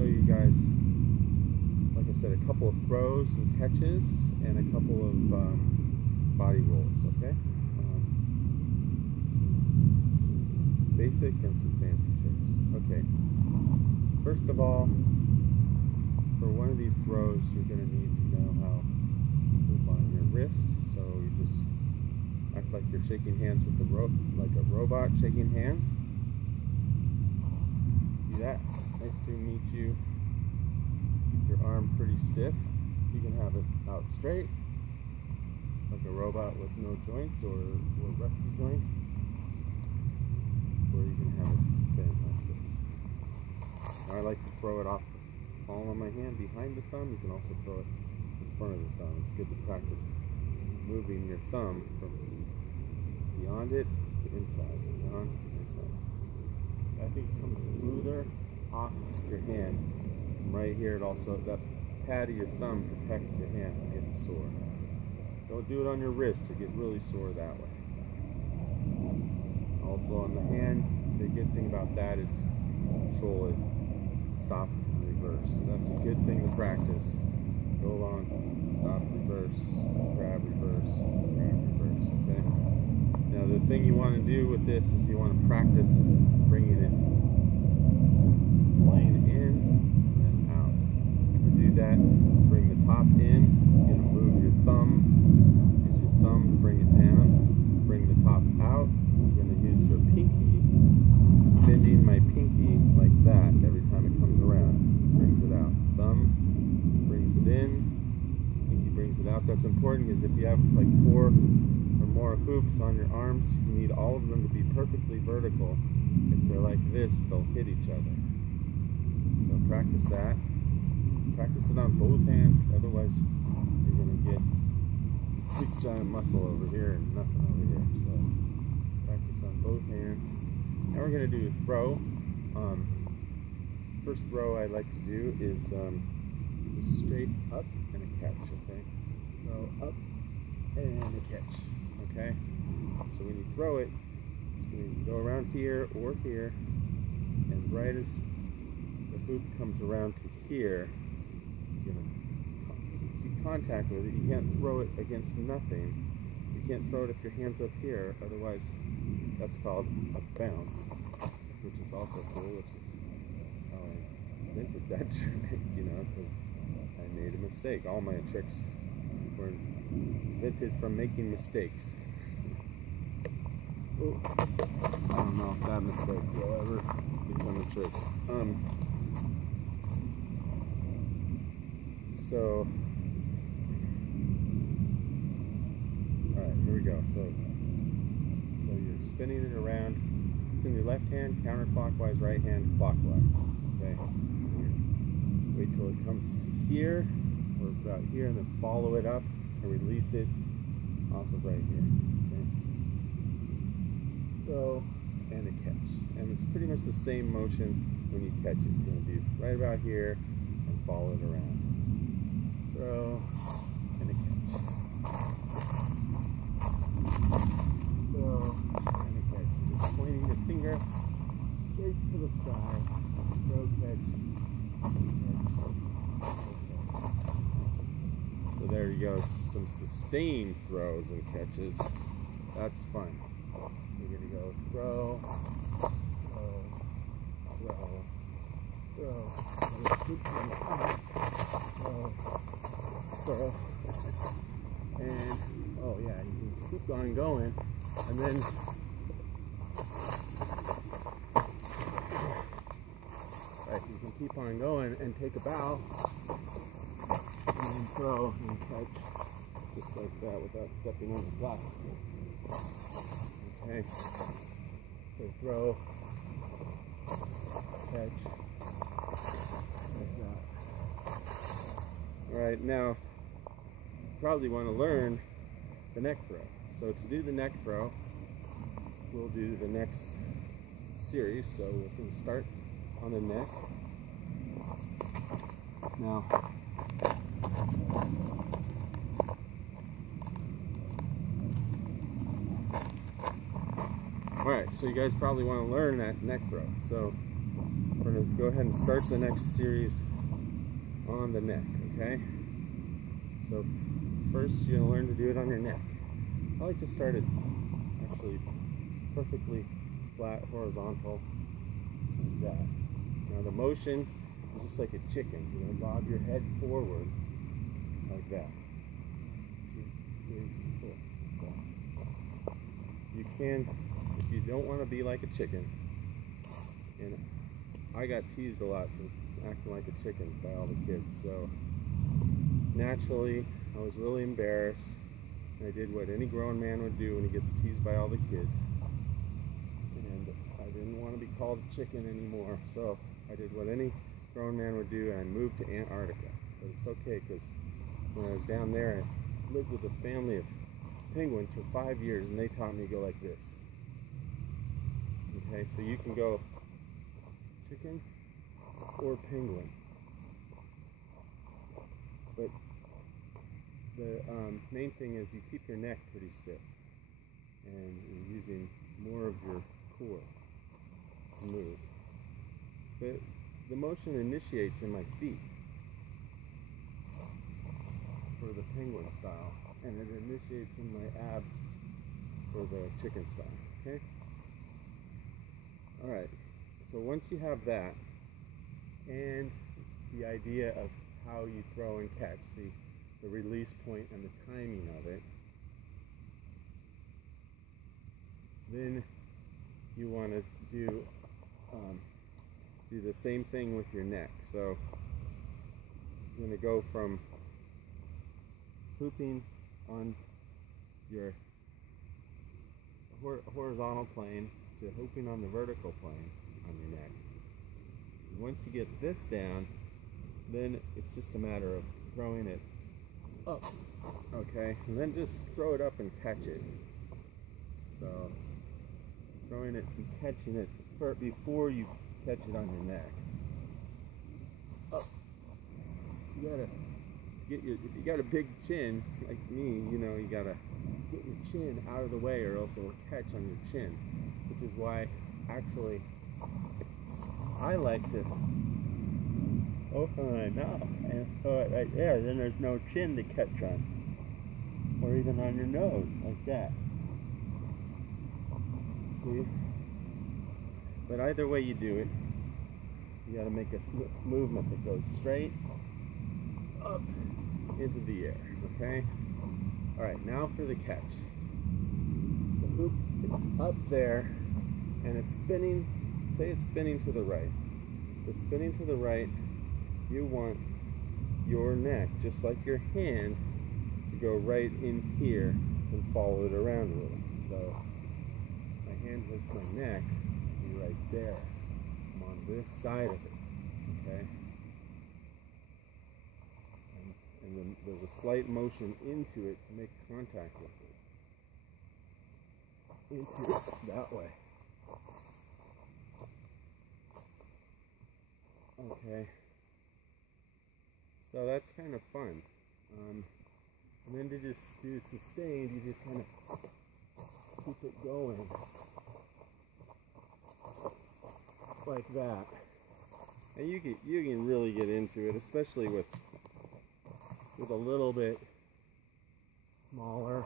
show you guys, like I said, a couple of throws and catches and a couple of body rolls, okay? Some basic and some fancy tricks. Okay, first of all, for one of these throws, you're going to need to know how to move on your wrist. So you just act like you're shaking hands with a like a robot shaking hands. See that? Nice to meet you. Keep your arm pretty stiff. You can have it out straight, like a robot with no joints or rusty joints, or you can have it bent like this. Now I like to throw it off the palm of my hand behind the thumb. You can also throw it in front of the thumb. It's good to practice moving your thumb from beyond it to inside, beyond to inside. I think it comes smoother off your hand. From right here, it also, that pad of your thumb protects your hand from getting sore. Don't do it on your wrist to get really sore that way. Also on the hand, the good thing about that is control it, stop, reverse. So that's a good thing to practice. Go along, stop, reverse, grab, reverse, okay? Now the thing you want to do with this is you want to practice bringing it plane in and out. To do that, bring the top in, you're going to move your thumb, use your thumb to bring it down, bring the top out, you're going to use your pinky, bending my pinky like that every time it comes around, brings it out. Thumb brings it in, pinky brings it out. That's important because if you have like 4 or more hoops on your arms, you need all of them to be perfectly vertical. If they're like this, they'll hit each other. So practice that. Practice it on both hands, otherwise you're going to get big giant muscle over here and nothing over here. So practice on both hands. Now we're going to do a throw. First throw I like to do is straight up and a catch, okay? Throw up and a catch, okay? So when you throw it, it's going to go around here or here, and right as the hoop comes around to here, you're going to keep contact with it. You can't throw it against nothing. You can't throw it if your hand's up here, otherwise that's called a bounce, which is also cool, which is how I invented that trick, you know, because I made a mistake. All my tricks were invented from making mistakes. Oh, I don't know if that mistake will ever become a trick. So, alright, here we go. So you're spinning it around. It's in your left hand, counterclockwise, right hand, clockwise. Okay? Wait till it comes to here, or about here, and then follow it up and release it off of right here. Okay? Throw and a catch. And it's pretty much the same motion when you catch it. You're going to do right about here and follow it around. Throw and a catch. Throw and a catch. You're just pointing your finger straight to the side. Throw, catch, so there you go, some sustained throws and catches. That's fun. You're going to go throw, throw, and oh yeah, you can keep on going, and then you can keep on going and take a bow, and then throw and catch, just like that without stepping on the glass. Okay, so throw, catch, like that. Alright, now you probably want to learn the neck throw. So to do the neck throw, we'll do the next series. So we're going to start on the neck. Now, alright, so you guys probably want to learn that neck throw. So we're going to go ahead and start the next series on the neck, okay? So first you're going to learn to do it on your neck. I like to start it actually perfectly flat, horizontal, like that. Now the motion is just like a chicken. You're going to bob your head forward like that. 2, 3, 4. You can, if you don't want to be like a chicken, and I got teased a lot for acting like a chicken by all the kids, so naturally I was really embarrassed. I did what any grown man would do when he gets teased by all the kids, and I didn't want to be called a chicken anymore, so I did what any grown man would do, and I moved to Antarctica. But it's okay, because when I was down there, I lived with a family of penguins for 5 years, and they taught me to go like this. Okay, so you can go chicken or penguin, but the main thing is you keep your neck pretty stiff, and you're using more of your core to move. But the motion initiates in my feet for the penguin style, and it initiates in my abs for the chicken style, okay? Alright, so once you have that, and the idea of how you throw and catch, see, the release point and the timing of it, then you want to do the same thing with your neck. So you're going to go from hooping on your horizontal plane to hooping on the vertical plane on your neck. And once you get this down, then it's just a matter of throwing it up, okay? And then just throw it up and catch it. So throwing it and catching it before you catch it on your neck. Up. You gotta get your, if you got a big chin like me, you know, you gotta get your chin out of the way, or else it will catch on your chin. Which is why actually I like to open it now and throw it right there. Then there's no chin to catch on, or even on your nose like that. See? But either way you do it, you got to make a movement that goes straight up into the air, okay? Alright, now for the catch. The hoop, it's up there, and it's spinning, say it's spinning to the right. If it's spinning to the right, you want your neck, just like your hand, to go right in here and follow it around a little. So my hand hits my neck, be right there. I'm on this side of it, okay? And then there's a slight motion into it to make contact with it. Into it that way. Okay. So that's kind of fun. And then to just do sustained, you just kind of keep it going like that. And you can really get into it, especially with a little bit smaller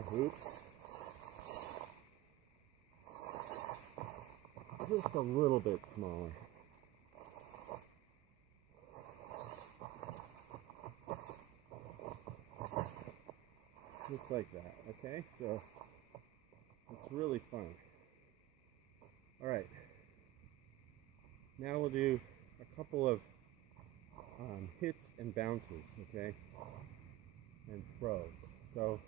hoops. Just a little bit smaller. Just like that, okay? So it's really fun. Alright, now we'll do a couple of hits and bounces, okay? And throws. So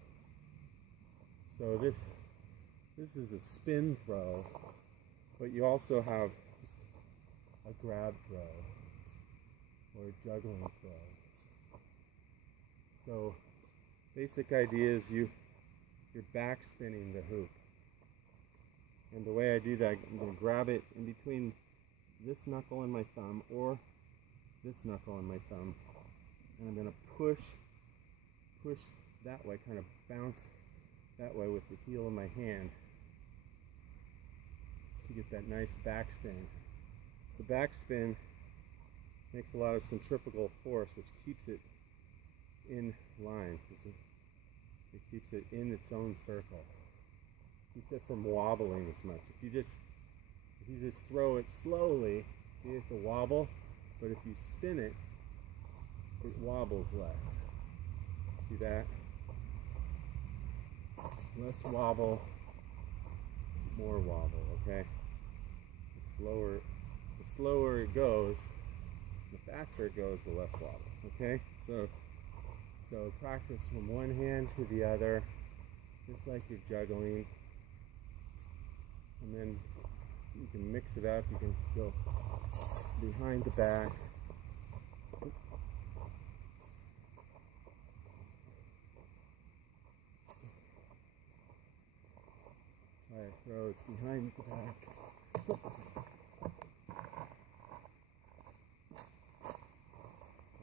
this is a spin throw, but you also have just a grab throw or a juggling throw. So basic idea is you're back spinning the hoop. And the way I do that, I'm going to grab it in between this knuckle and my thumb, or this knuckle and my thumb, and I'm going to push that way, kind of bounce that way with the heel of my hand. to get that nice backspin. The backspin makes a lot of centrifugal force, which keeps it in line. It keeps it in its own circle. Keeps it from wobbling as much. If you just throw it slowly, see it will wobble, but if you spin it, it wobbles less. See that? Less wobble, more wobble, okay? The slower it goes, the faster it goes, the less wobble, okay? So practice from one hand to the other, just like you're juggling. And then you can mix it up, you can go behind the back. Try to throw it behind the back.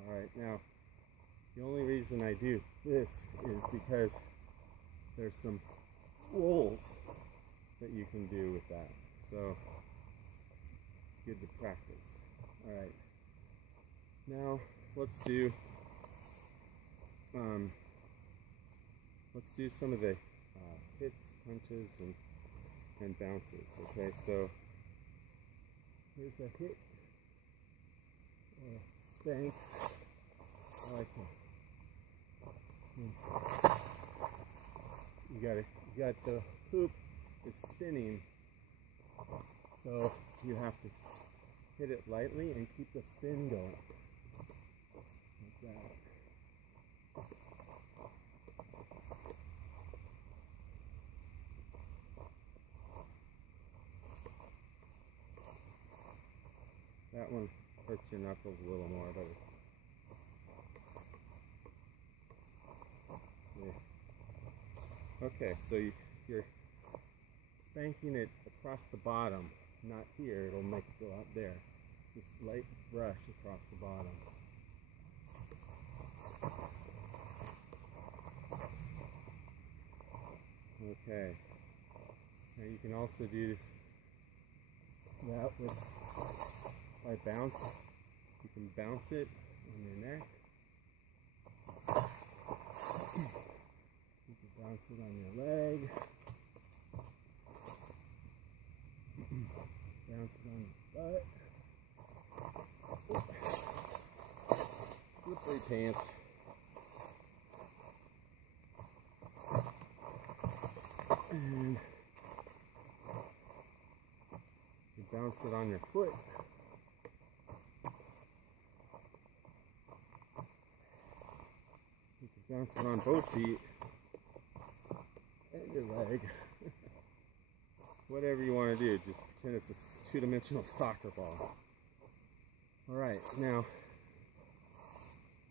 Alright, now the only reason I do this is because there's some rolls that you can do with that. So it's good to practice. Alright. Now let's do some of the hits, punches, and bounces. Okay, so here's a hit, spanks. I like that. You got the hoop is spinning, so you have to hit it lightly and keep the spin going like that. That one hurts your knuckles a little more, but okay, so you're spanking it across the bottom, not here. It'll make it go out there. Just light brush across the bottom. Okay. Now you can also do that by bounce. You can bounce it on your neck. You can bounce it on your leg. Bounce it on your butt. Slippery pants. And you bounce it on your foot. You can bounce it on both feet and your leg. Whatever you want to do, just pretend it's a two-dimensional soccer ball. Alright, now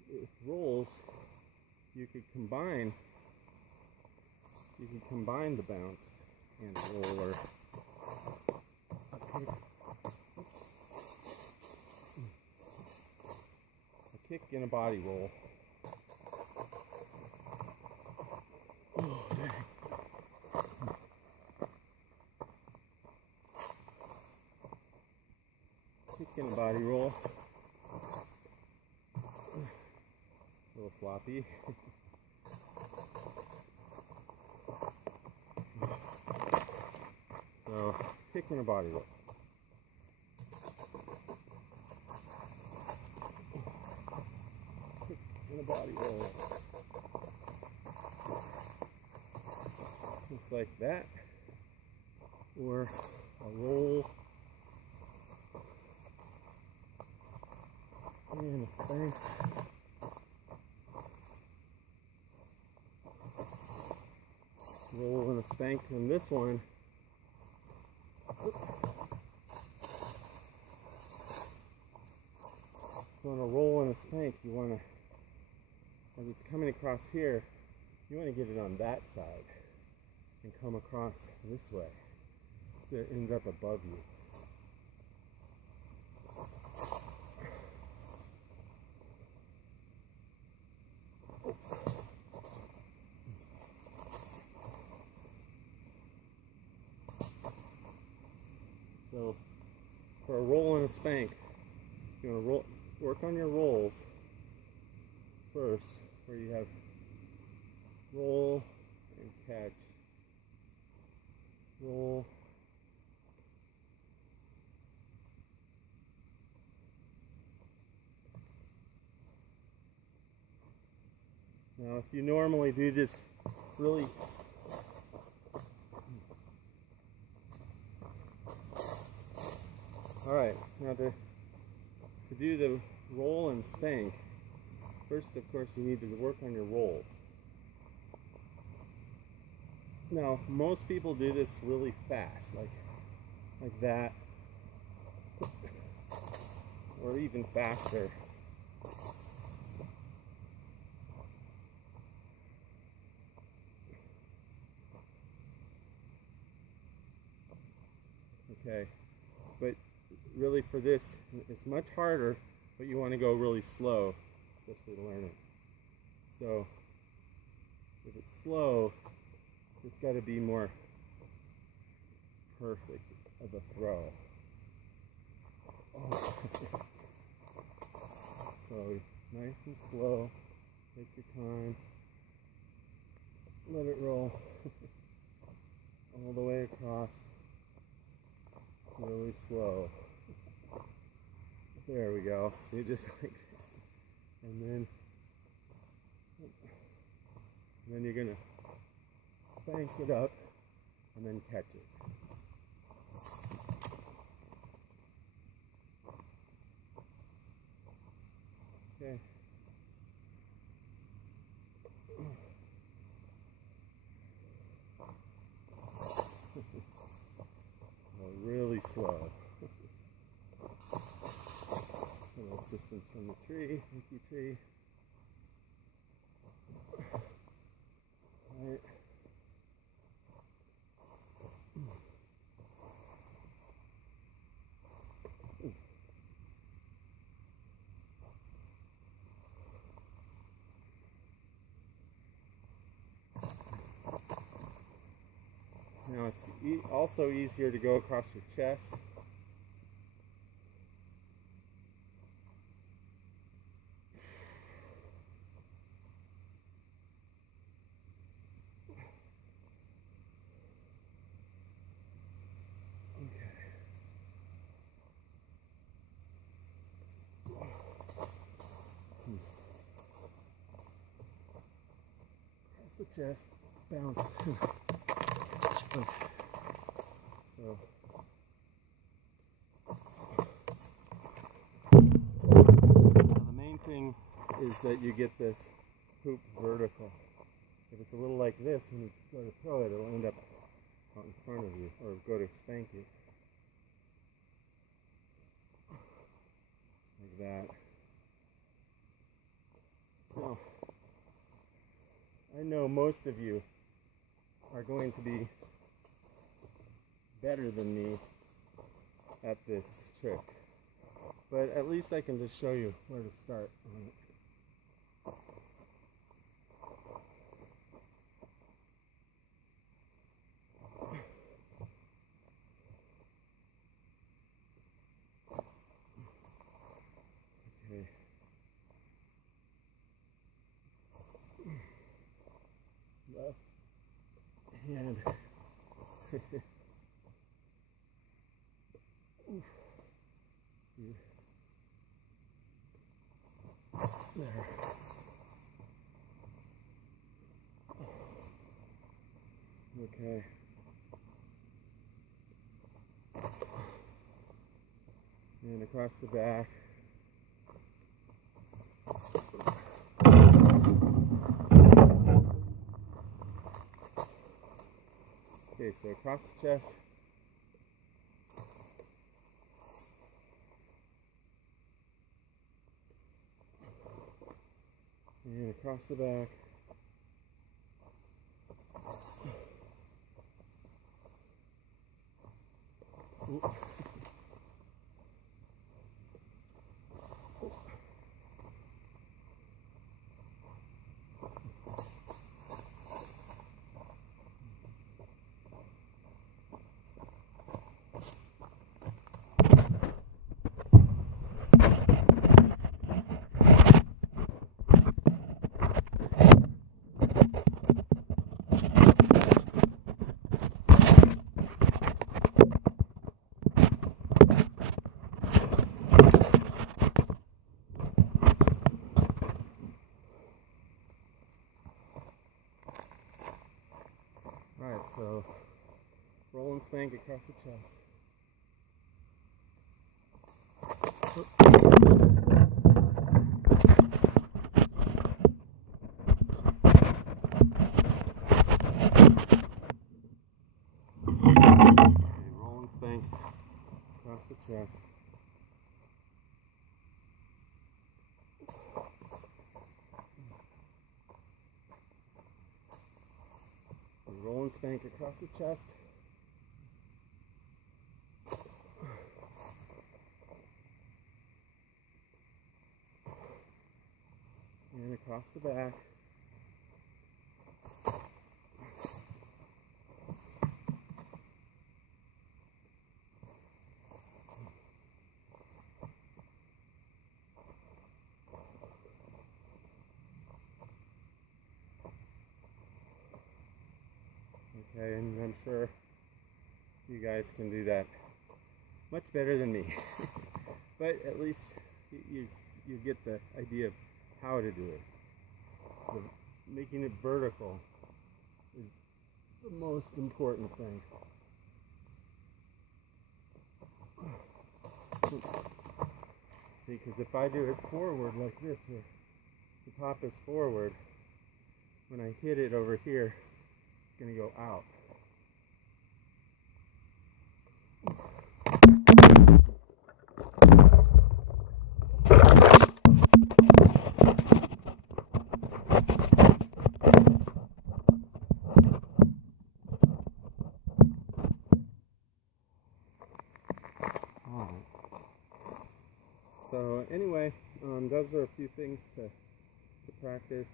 with rolls, you could combine the bounce and the roller. A kick and a body roll. Oh, dang. Kick and a body roll. A little sloppy. So, kick and a body roll. Kick and a body roll. Just like that. Or a roll. And a spank. Roll and a spank. And this one, so on a roll and a spank, you want to, as it's coming across here, you want to get it on that side and come across this way so it ends up above you. So for a roll and a spank, you're going to work on your rolls first, where you have roll and catch, roll, now if you normally do this really alright, now to do the roll and spank, first of course you need to work on your rolls. Now most people do this really fast, like that, or even faster. Okay, but really for this, it's much harder, but you want to go really slow, especially to learn it. So if it's slow, it's got to be more perfect of a throw. Oh. So nice and slow, take your time, let it roll all the way across, really slow. There we go. See, just like, and then you're gonna spank it up and then catch it. Okay. Really slow. Little assistance from the tree, thank you tree. All right. Now it's also easier to go across your chest. Across the chest, bounce. So now the main thing is that you get this hoop vertical. If it's a little like this, when you go to throw it, it'll end up out in front of you, or go to spank it. Like that. Now, I know most of you are going to be better than me at this trick, but at least I can just show you where to start on it. Okay. Left hand. Oof. See. There. Okay. And across the back. Okay, so across the chest. And across the back. Ooh. Alright, so roll and spank across the chest. Okay, roll and spank across the chest. Roll and spank across the chest. And across the back. Okay, and I'm sure you guys can do that much better than me. But at least you get the idea of how to do it. Making it vertical is the most important thing. See, because if I do it forward like this, where the top is forward, when I hit it over here, it's going to go out. So anyway, those are a few things to practice.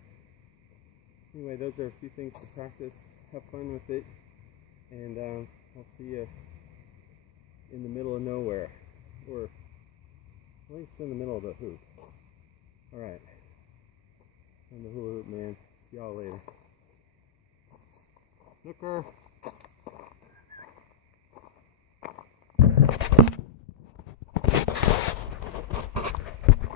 Anyway, those are a few things to practice. Have fun with it, and I'll see you in the middle of nowhere, or at least in the middle of the hoop. All right, I'm the hula hoop man. See y'all later. Snooker.